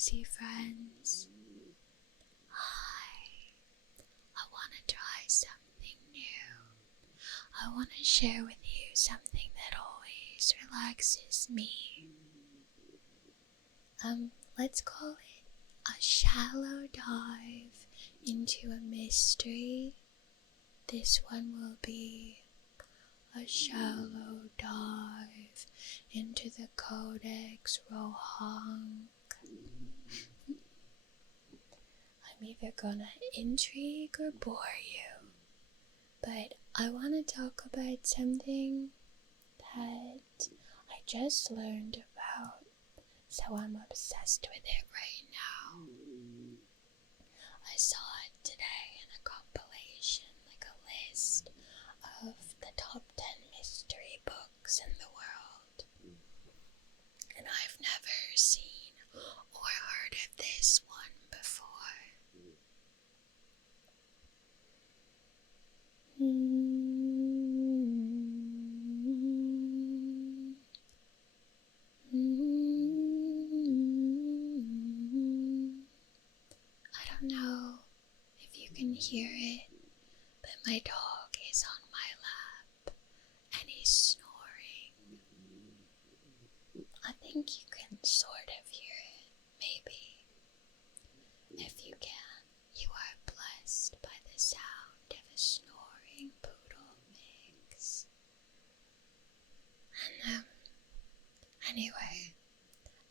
cozy friends. Hi, I want to try something new. I want to share with you something that always relaxes me. Let's call it a shallow dive into a mystery. This one will be a shallow dive into the Codex Rohanc. I'm either gonna intrigue or bore you, but I want to talk about something that I just learned about, so I'm obsessed with it right now. I saw it today in a compilation, like a list of the top 10 mystery books in the world. And I've never seen or heard of this one before. I don't know if you can hear it, but my dog is on my lap and he's snoring. I think you can sort of hear it, maybe. If you can, you are blessed by the sound of a snoring poodle mix. And anyway,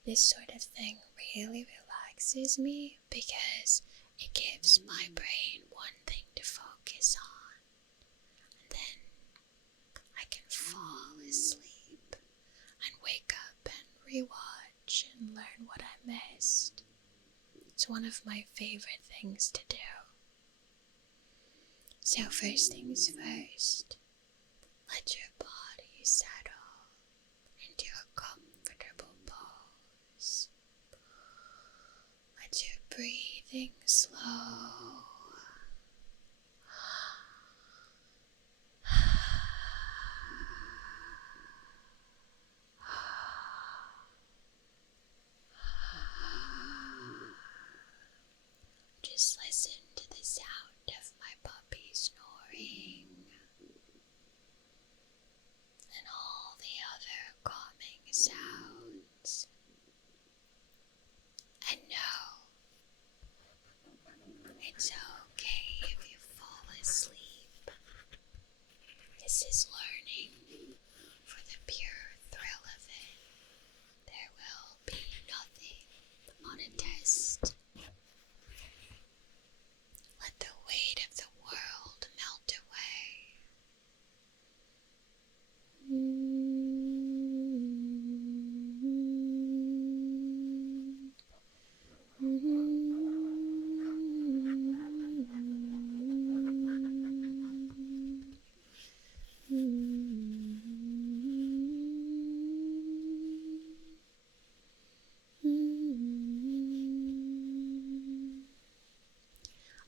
this sort of thing really relaxes me because it gives my brain one thing to focus on, and then I can fall asleep and wake up and rewatch and learn what I missed. It's one of my favorite things to do. So first things first, let your body settle into a comfortable pose. Let your breathing slow. Just listen to the sound of my puppy snoring and all the other calming sounds. And no, it's okay if you fall asleep. This is learning for the pure thrill of it. There will be nothing on a test. Let the weight of the world melt away.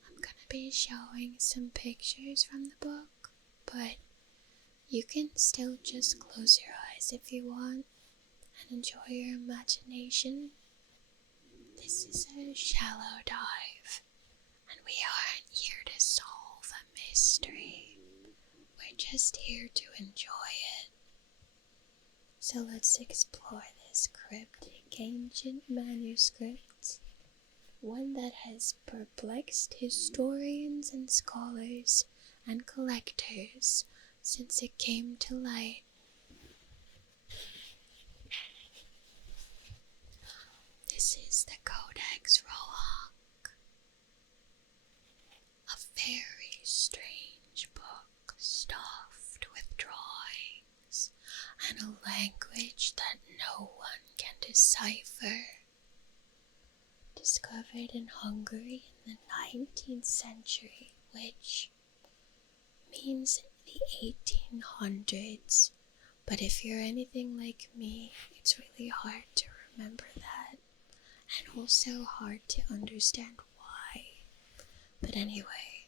I'm gonna be showing some pictures from the book, but you can still just close your eyes if you want and enjoy your imagination. This is a shallow dive, and we aren't here to solve a mystery. We're just here to enjoy it. So let's explore this cryptic ancient manuscript, one that has perplexed historians and scholars and collectors since it came to light. This is the Codex Rohanc, a very strange book stuffed with drawings and a language that no one can decipher. Discovered in Hungary in the 19th century, which means the 1800s. But if you're anything like me, it's really hard to remember that, and also hard to understand why. But anyway,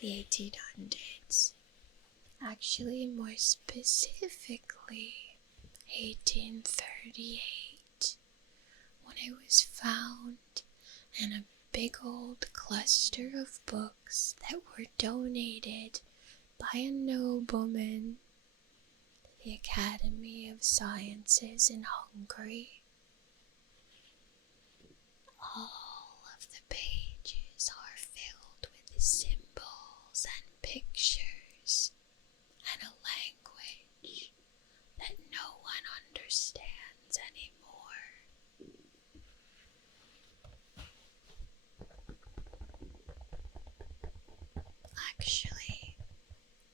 the 1800s. Actually, more specifically, 1838, when it was found in a big old cluster of books that were donated by a nobleman to the Academy of Sciences in Hungary. All of the pages are filled with symbols and pictures and a language that no one understands anymore. Actually,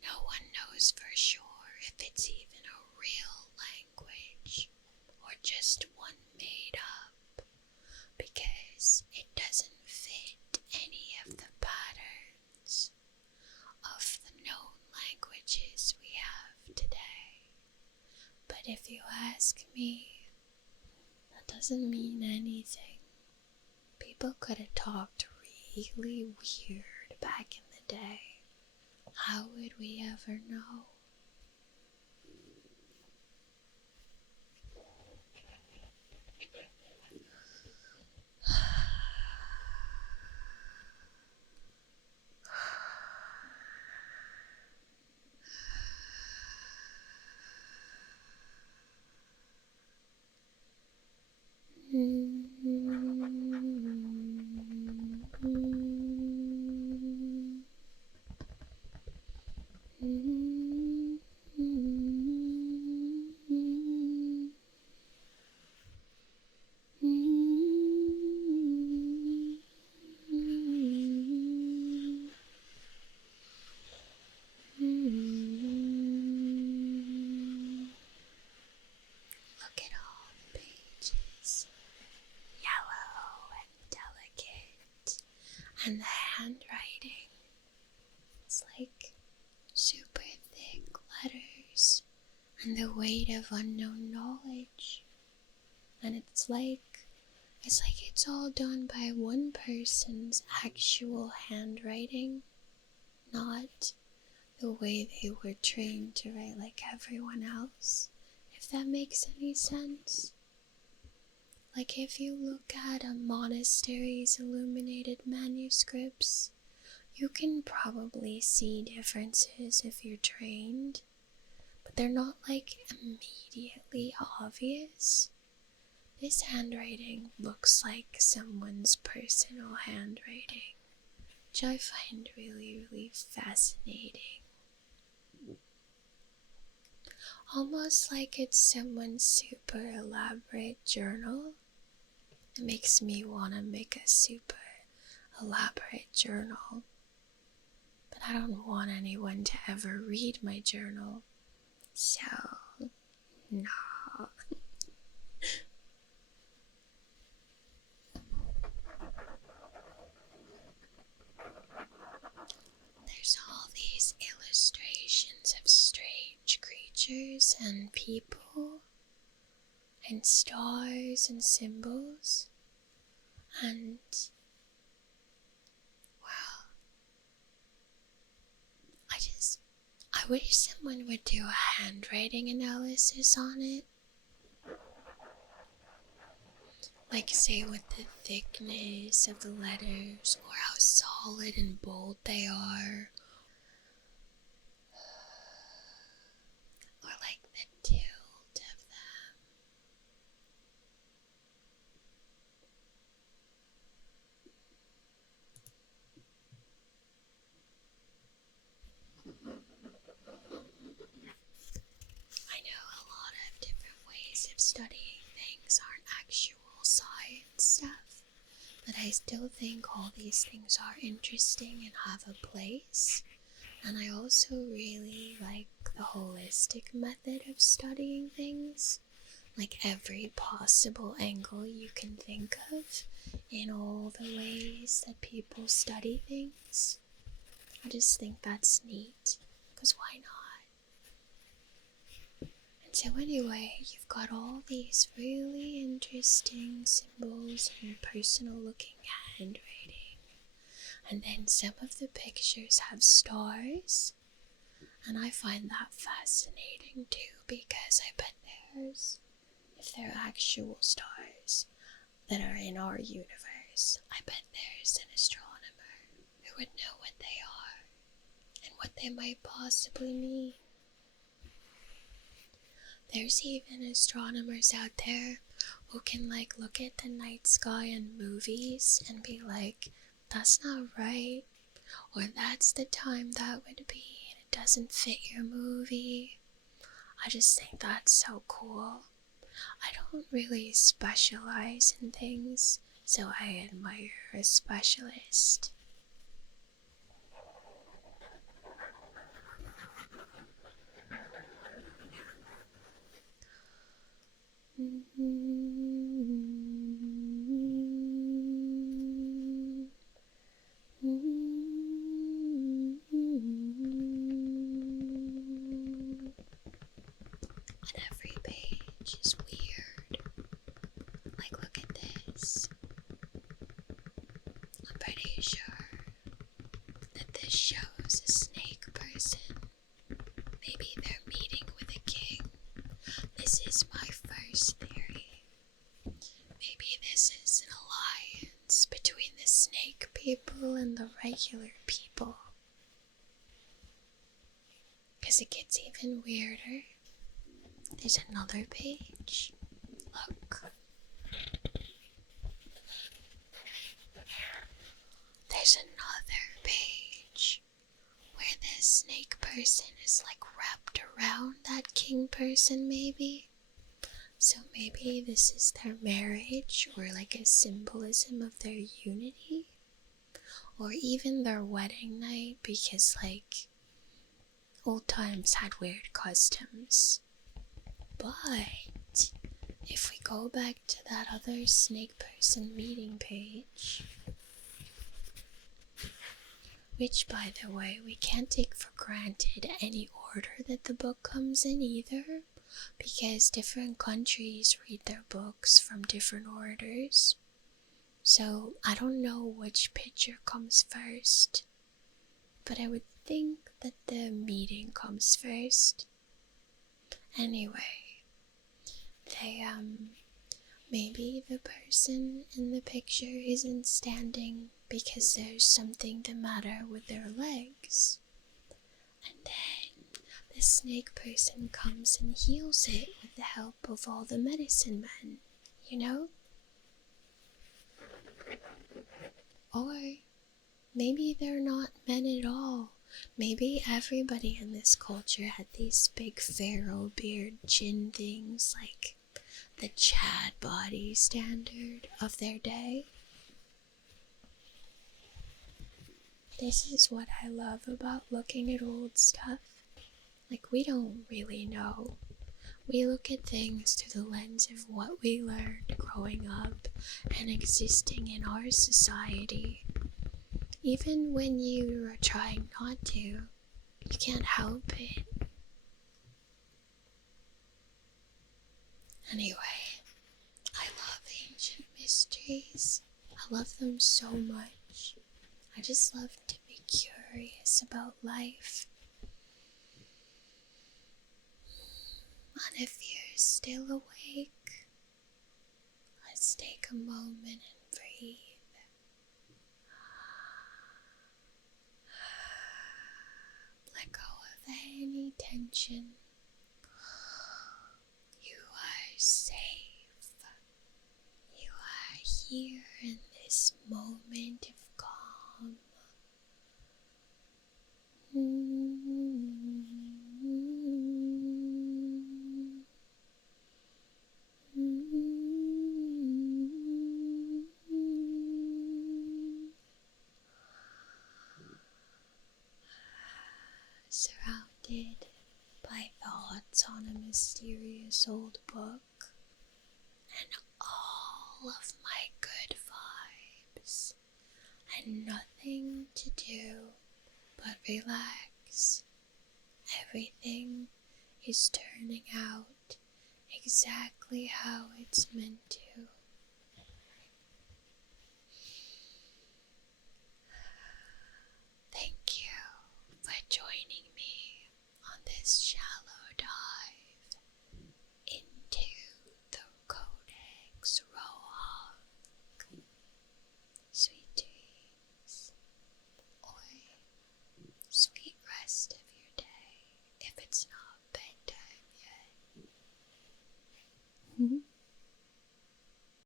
no one knows for sure if it's even a real language or just one made up, because it doesn't fit any of the patterns of the known languages we have today. But if you ask me, that doesn't mean anything. People could have talked really weird back in the day. How would we ever know? Look at all the pages, yellow and delicate, and the handwriting, it's like super thick letters and the weight of unknown knowledge. And it's like it's all done by one person's actual handwriting, not the way they were trained to write like everyone else, if that makes any sense. Like if you look at a monastery's illuminated manuscripts, you can probably see differences if you're trained, but they're not like immediately obvious. This handwriting looks like someone's personal handwriting, which I find really, really fascinating. Almost like it's someone's super elaborate journal. It makes me want to make a super elaborate journal. But I don't want anyone to ever read my journal. So, no. There's all these illustrations of strange creatures and people and stars and symbols, and wow, I wish someone would do a handwriting analysis on it. Like say what the thickness of the letters or how solid and bold they are. Or like the tilt of them. I know a lot of different ways of studying things aren't actual science stuff, but I still think all these things are interesting and have a place. And I also really like the holistic method of studying things, like every possible angle you can think of in all the ways that people study things. I just think that's neat, because why not? And so anyway, you've got all these really interesting symbols and personal looking handwriting, and then some of the pictures have stars, and I find that fascinating too, because I bet if they're actual stars, that are in our universe. I bet there's an astronomer who would know what they are and what they might possibly mean. There's even astronomers out there who can look at the night sky in movies and be like, that's not right, or that's the time that would be and it doesn't fit your movie. I just think that's so cool. I don't really specialize in things, so I admire a specialist. And every page is weird. Look at this. I'm pretty sure that this shows a snake person. Maybe they're meeting with a king. This is my first theory. Maybe this is an alliance between the snake people and the regular people. Because it gets even weirder. There's another page. Look. There's another page where this snake person is wrapped around that king person, maybe. So maybe this is their marriage, or a symbolism of their unity, or even their wedding night, because old times had weird customs. But if we go back to that other snake person meeting page, which, by the way, we can't take for granted any order that the book comes in either, because different countries read their books from different orders. So I don't know which picture comes first, but I would think that the meeting comes first. Anyway, maybe the person in the picture isn't standing because there's something the matter with their legs. And then the snake person comes and heals it with the help of all the medicine men, you know? Or maybe they're not men at all. Maybe everybody in this culture had these big pharaoh beard chin things, the Chad body standard of their day. This is what I love about looking at old stuff. We don't really know. We look at things through the lens of what we learned growing up and existing in our society. Even when you are trying not to, you can't help it. Anyway, I love ancient mysteries. I love them so much. I just love to be curious about life. And if you're still awake, let's take a moment and breathe. Let go of any tension. You are safe. You are here in this moment of calm. Surrounded by thoughts on a mysterious old book and all of my good vibes, and nothing to do but relax. Everything is turning out exactly how it's meant to. Thank you for joining me on this shallow